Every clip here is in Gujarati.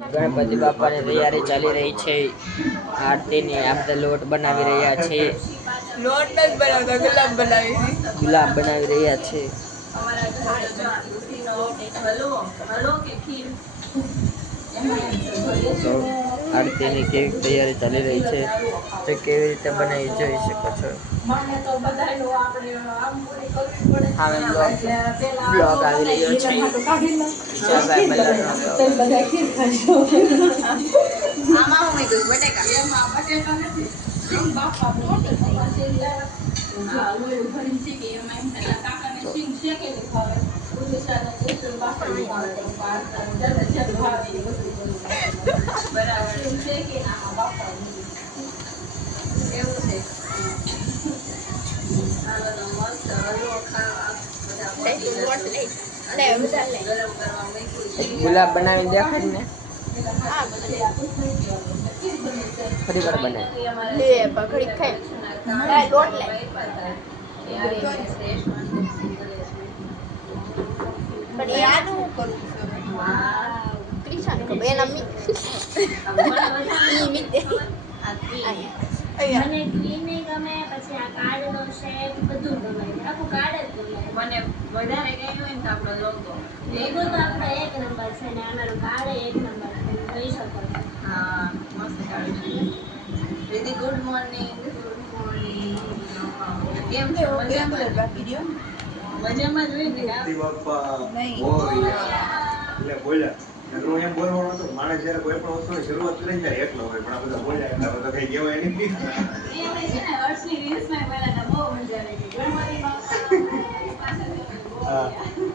ગણપતિ બાપાની તૈયારી ચાલી રહી છે. આરતીની આપણે લોટ બનાવી રહ્યા છે. લોટ નથી બનાવતા, ગુલાબ બનાવી રહ્યા છે. તો આરતીની કેવી તૈયારી ચાલી રહી છે તે કેવી રીતે બનાવી જોઈ શકો છો. હવે બ્લોગ આવી રહ્યો છે. ગુલાબ બનાવી દેખાડ ને. ફરી વાર બનાવી લે પકડી ખાઈ લોટ લે. પણ યાદ હું કરું ક્રિશન કે બેન અમ્મી ઈ મી મને ગ્રીન ગમે, પછી આ કાર્ડનો શેપ બધું ગમે. આખું કાર્ડ જ ગમે મને. વધારે કઈ હોય ને તો આપણો લોગો લોગો તો આપણો એક નંબર છે ને અમારું કાર્ડ એક નંબર છે. જોઈ શકો છો. હા, મસ્ત કાર્ડ છે. દીદી ગુડ મોર્નિંગ. Good morning. કેમ છો? મજામાં બાકી રહ્યો? મજામાં જ હોય ને. બાપા એટલે બોલ્યા હું એમ બોલવાનો હતો. માણસ જયારે કોઈ પણ વસ્તુની શરૂઆત કરે ત્યારે એકલો હોય, પણ આ બધા બોલ્યા એટલા બધા કઈ કહેવાય નહીં.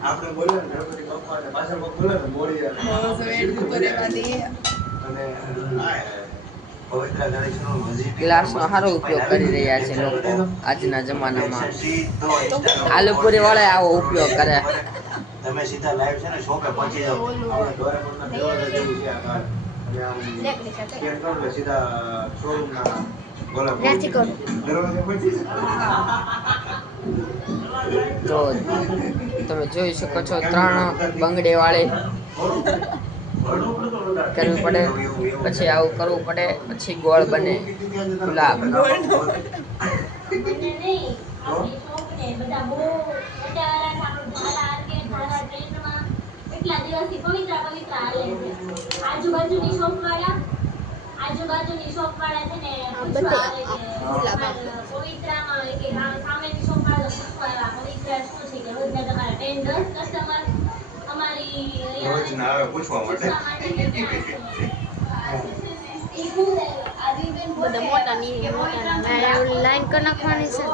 આપણે બોલ્યા ને ગણપતિ બાપા ને પાછળ બોલ્યા ને મોડી અને ગ્લાસનો સારો ઉપયોગ કરી રહ્યા છે લોકો આજના જમાનામાં. આલુપુરી વાળા આવો ઉપયોગ કરે. તમે સીધા લાઈવ છે ને શોપે પહોંચી જાવ. આપણે ડોરેમોનના દરવાજા જેવું છે આ કાર. અને આમ કેમ કરો ને સીધા શોરૂમના બોલા દરવાજા પહોંચી તો તમે જોઈ શકો છો 3 બંગડી વાળી કરવી પડે, પછી આવું કરવું પડે, પછી ગોળ બને ગુલાબ. આજુબાજુની શોપ વાળા છે ને પવિત્રામાં કે સામેની શોપ વાળા પૂછવા પવિત્રા શું છે કે રોજના તમારા 10 કસ્ટમર અમારી રોજ ના આવે પૂછવા માટે. લાઈન કરી નાખવાની છે.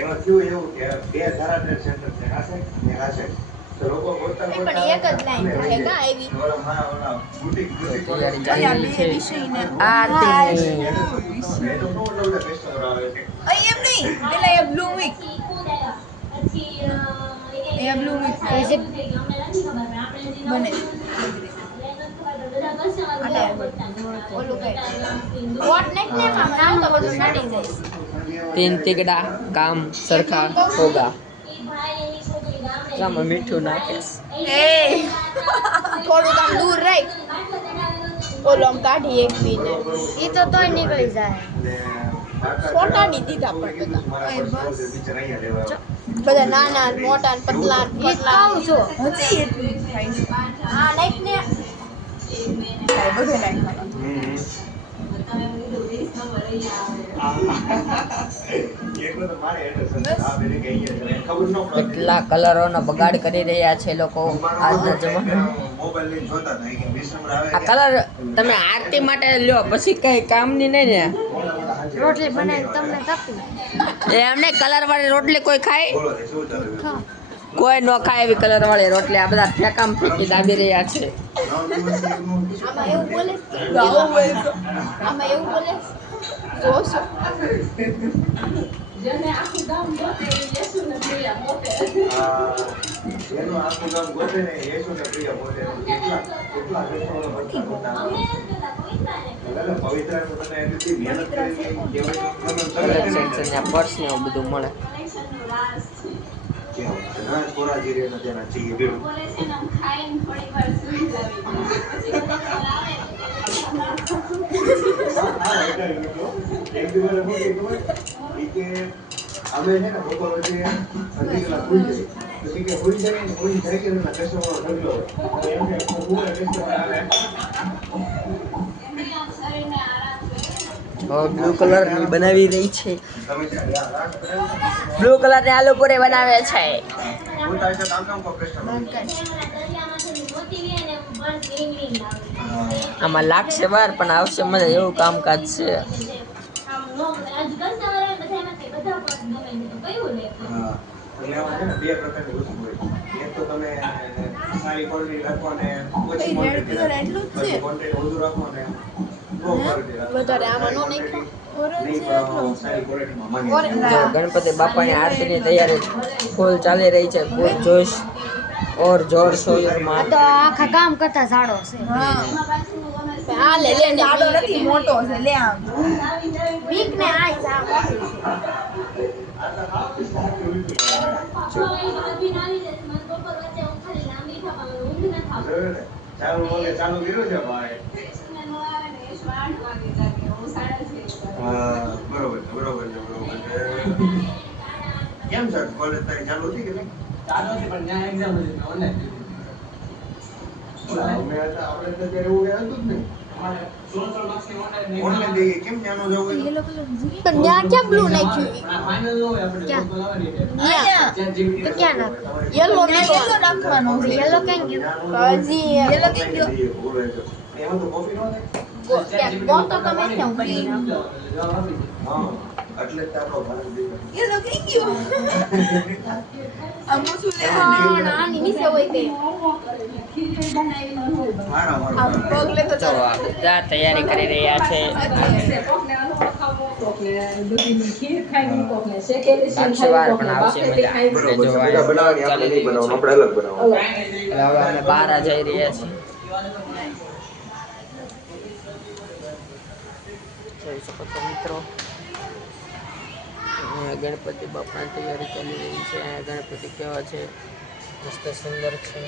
એમાં કેવું એવું કે 2 ધારા ટ્રેડ સેન્ટર છે. આ છે ને આ છે. તો લોકો બોલતા પણ એક જ લાઈન છે કા આવી ઓલા બુટીક તૈયારી ચાલી રહી છે આરતીની. એમ નહીં પેલા એ બ્લુ વીક બને तीन तिगड़ा काम सरखा होगा. આમાં મીઠું નાખે. થોડું કામ દૂર રહી ઓલો આમ કાઢી એક બીને ઈ તો તોય નીકળી જાય. છોટાડી દીધા પણ બધા નાના મોટા પતલા પતલા છું હજી એટલું થાય છે. આ લાઈક ને બધું નાખવાનું. કેટલા કલરોનો બગાડ કરી રહ્યા છે લોકો આજના જમાનામાં. આ કલર તમે આરતી માટે લ્યો, પછી કઈ કામની નહીં ને. રોટલી બનાવી તમને તપી એમને કલર વાળી રોટલી કોઈ ખાય? કોઈ ન ખાય એવી કલર વાળી રોટલી. આ બધા ઠેકામ ફેંકી દાબી રહ્યા છે. આમાં એવું બોલે આમાં એવું બોલે જોશો જેને આખું ગામ ગોતે યેસુને પ્રિય મોટે. એનો આખું ગામ ગોતે ને યેસુને પ્રિય મોટે. કેટલા પવિત્ર તમે એટલી મહેનત કરી કલેક્શન છે ને પર્સ ને બધું મળે. ઘણા થોડા જીરે ને તેના ચીએ બેરું બોલે છે ને આમ ખાઈને થોડીક વાર સૂઈ જાવી પછી બધા આવે એક દિવસ હું કે અમે છે ને બપોર પછી અડધી કલાક ભૂલી જાય પછી કે ભૂલી જાય ને ભૂલી જાય કે એના કસ્ટમર ઢગલો એમ કે હું કસ્ટમર આવે એમને આમ શરીરને આરામ જોઈએ બ્લુ કલર ની બનાવી રહી છે. તમે છે રાત બ્લુ કલર ને આલુ પૂરી બનાવે છે. હું તારે છે કામ કો કસ્ટમર દરિયામાંથી મોતી લે ને બસ રીંગણી લાવે આમાં લાગશે વાર પણ આવશે મજા એવું કામકાજ છે. આમ નો આજ કસ્ટમર આવે બધામાંથી બધા પર ગમે છે તો કયું લે હા એટલે આમાં છે ને બે પ્રકારની વસ્તુ હોય એક તો તમે સારી ક્વોલિટી રાખો ને ઓછી ક્વોલિટી રાખો ક્વોલિટી વધુ રાખો ને તો ક્વોલિટી રાખો વધારે આમાં નો નાખ્યો. નહીં પણ સારી ક્વોલિટીમાં માંગી જો ગણપતિ બાપાની આરતીની તૈયારી ફૂલ ચાલી રહી છે. ફૂલ જોશ ઓર જોર શોરમાં. તો આખા ગામ કરતા ઝાડો છે. આ લે લે જાડો નથી મોટો છે લે આમ વીક ને આઈ જા ચાલુ કર્યું છે ભાઈ હા બરોબર છે બરોબર છે બરોબર છે કેમ સર કોલેજ તારી ચાલુ હતી કે નહીં ચાલુ છે પણ ત્યાં એક્ઝામ હતી ઓનલાઈન અમે હતા આપણે તો ત્યારે એવું કઈ હતું જ નહીં અમારે 16 માર્ક્સની ઓનલાઈન ઓનલાઈન દઈએ કેમ ત્યાંનો જવું હોય પણ ત્યાં ક્યાં બ્લુ નાખ્યું ફાઇનલ નો હોય આપણે ક્યાં? તો લાવવાની એટલે અહીંયા જ્યાં જીપી તો ક્યાં નાખ્યું? યલો નાખવાનો છે યલો કેમ ગયું? હજી યલો કેમ ગયો એમાં તો કોફી નો થાય ગો તો તમે કેમ કરી હા એટલે જ આપણો ભારત દેશ યલો કેમ ગયો અમુ શું લે આની નીચે હોય તે મારા આમ મારા પગ લે તો જો આ બધા તૈયારી કરી રહ્યા છે. લાગશે વાર પણ આવશે મજા. અને જો આ ચાલી રહ્યું છે. આપણે અલગ બનાવવાનું એટલે હવે અમે બહાર જઈ રહ્યા છીએ. જોઈ શકો છો મિત્રો ગણપતિ બાપાની તૈયારી ચાલી રહી છે. ગણપતિ કેવા છે મસ્ત સુંદર છે.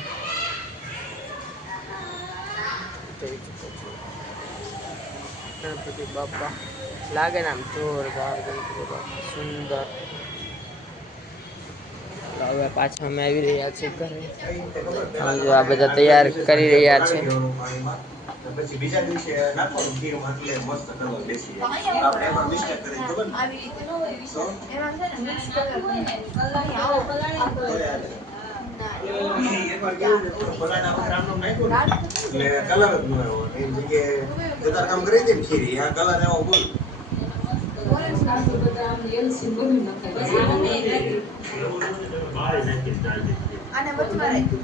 જોઈ શકો છો ગણપતિ બાપા લાગે ને આમ જોરદાર ગણપતિ બાપા સુંદર. તો હવે પાછા અમે આવી રહ્યા છીએ ઘરે. જો આ બધા તૈયાર કરી રહ્યા છે. પછી બીજા દિવસે નાખવાનું ખીરમાં એટલે મસ્ત કરવા બેસી આપણે એમાં મિસ્ટેક કરી ખબર ને આવી રીતે નો હોય તો એમાં છે ને મિક્સ કલર એકવાર કેવું છે ફલાણા વખત રામનામ નાખ્યું ને એટલે કલર જ ન આવ્યો એની જગ્યાએ જતાર કામ કરી દે ને ખીરી આ કલર એવો બોલ આને વચમાં રાખ્યું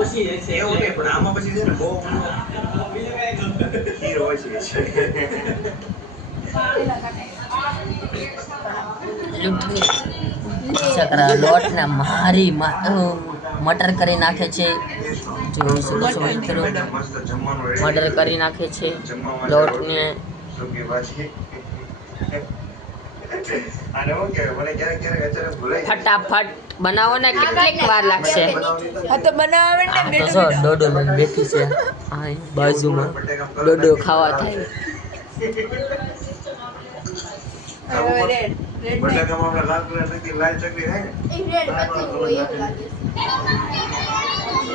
ઓછી છે એવું નહીં પણ આમાં પછી છે ને બહુ ખીર ઓછી છે લોટ ને મારી મટર કરી નાખે છે. જોઈ શકો છો મિત્રો મસ્ત જમવાનું ready મટર કરી નાખે છે જમવામાં લોટ ને. શું કે પાછી આને શું કહેવાય મને ક્યારેક ક્યારેક અચાનક ભૂલાઈ જાય ફટાફટ બનાવો ને કેટલીક વાર લાગશે. આ તો બનાવે ને આ તો જો ડોડો લઈને બેઠી છે આ બાજુમાં ડોડો ખાવા થાય. હવે રેડ રેડ બટાકામાં આપણે લાલ કલર નથી લાલ ચકલી થાય ને એ રેડ પછી હોય એવું લાગે છે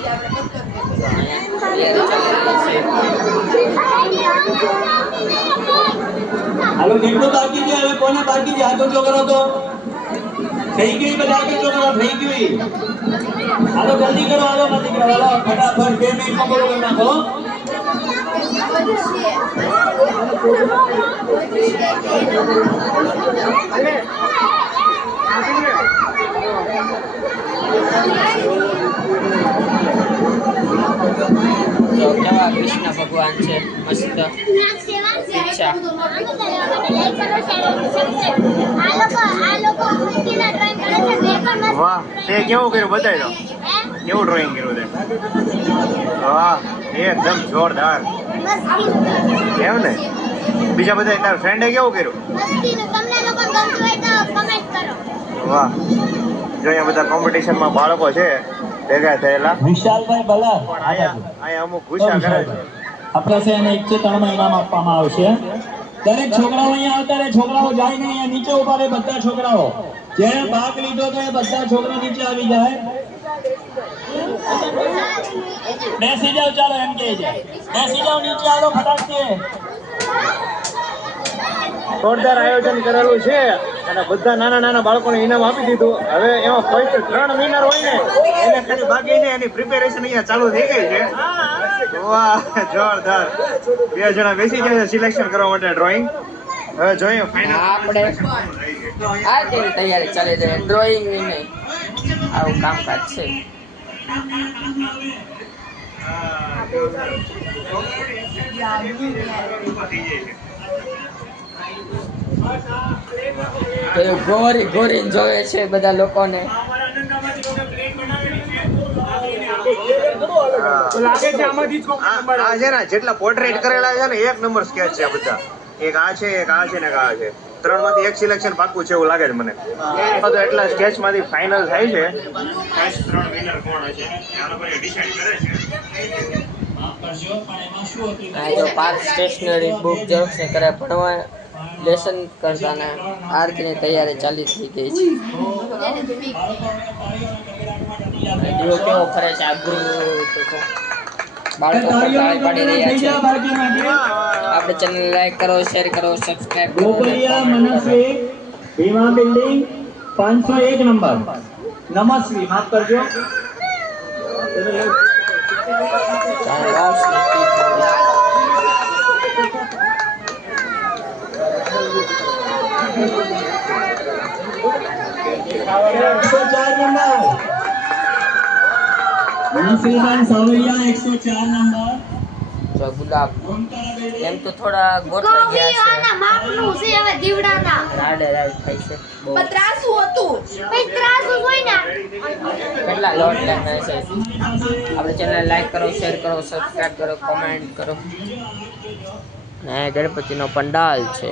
આપણે હાલો કેટલું બાકી છે હવે કોને બાકી છે હાથ ઊંચો કરો તો થઈ ગઈ બધા હાથ ઊંચો કરો થઈ ગઈ હાલો જલ્દી કરો હાલો નથી કરો હાલો ફટાફટ 2 મિનિટમાં બોલો કરી નાખો જો કેવા કૃષ્ણ ભગવાન છે મસ્ત. ઈચ્છા વાહ તે કેવું કર્યું બતાવી દો કેવું ડ્રોઈંગ કર્યું તે વાહ એકદમ જોરદાર એમ ને બીજા બધા તારા ફ્રેન્ડે કેવું કર્યું? તમને લોકો ગમતું હોય તો કમેન્ટ કરો. વાહ, જો અહીંયા બધા કોમ્પિટિશનમાં બાળકો છે ભેગા થયેલા, વિશાલભાઈ ભલા પણ અહીંયા અમુક ગુસ્સા કરે છે. આપણે છે એને 1 થી 3 માં ઇનામ આપવામાં આવશે. દરેક છોકરાઓ અહીંયા આવતા રહે, છોકરાઓ જાય નહીં, અહીંયા નીચે ઉભા રહે બધા છોકરાઓ. જેણે ભાગ લીધો તો એ બધા છોકરા નીચે આવી જાય. બેસી જાઓ, ચાલો એમ કહે છે. બેસી જાઓ, નીચે આવો ફટાકથી. જોરદાર આયોજન કરેલું છે અને બધા નાના નાના બાળકોને ઇનામ આપી દીધું. હવે એમાં ફર્સ્ટ 3 વિનર હોય ને એને ખાલી બાકી ને એની પ્રિપેરેશન અહીંયા ચાલુ થઈ ગઈ છે. વાહ, જોરદાર. 2 જણા બેસી ગયા છે સિલેક્શન કરવા માટે ડ્રોઈંગ. હવે જોઈએ ફાઇનલ આપણે આ કેવી તૈયારી ચાલી રહી છે ડ્રોઈંગ ની નહીં, આવું કામકાજ છે. તો ગોરી ગોરી જોવે છે બધા લોકોને. આ છે ને જેટલા પોર્ટ્રેટ કરેલા છે ને 1 નંબર સ્કેચ છે આ બધા. એક આ છે, એક આ છે ને એક આ છે. 3 માંથી 1 સિલેક્શન પાક્કું છે એવું લાગે છે મને. તો એટલા સ્કેચ માંથી ફાઇનલ થાય છે. 3 વિનર કોણ હશે આના પર ડિસાઈડ કરે છે. આ જો પાર્ક સ્ટેશનરી બુક ઝેરોક્સ ને કરે ભણવા લેસન કરતા ને આરતીની તૈયારી ચાલી થઈ ગઈ છે. દીવો કેવો ફરે છે, બાળકો તાળી પાડી રહ્યા છે. આપણે ચેનલ લાઈક કરો, શેર કરો, સબસ્ક્રાઇબ કરો. ગોપરિયા મનસ્વી ભીમા બિલ્ડિંગ 501 નંબર. નમસ્વી, માફ કરજો. મનસ્વીબેન સાવરિયા 104 નંબર. જો ગુલાબ એમ તો થોડા ગોઠવાઈ ગયા કોફીવાના માપનું છે હવે દીવડાના. છે, રાડે રાડ થાય છે બહુ. ત્રાસુ હતું. ભાઈ ત્રાસુ હોય ને. કેટલા લોટ લાગના છે. આપણે ચેનલ લાઈક કરો, શેર કરો, સબસ્ક્રાઇબ કરો, કોમેન્ટ કરો. ને ગણપતિનો પંડાલ છે.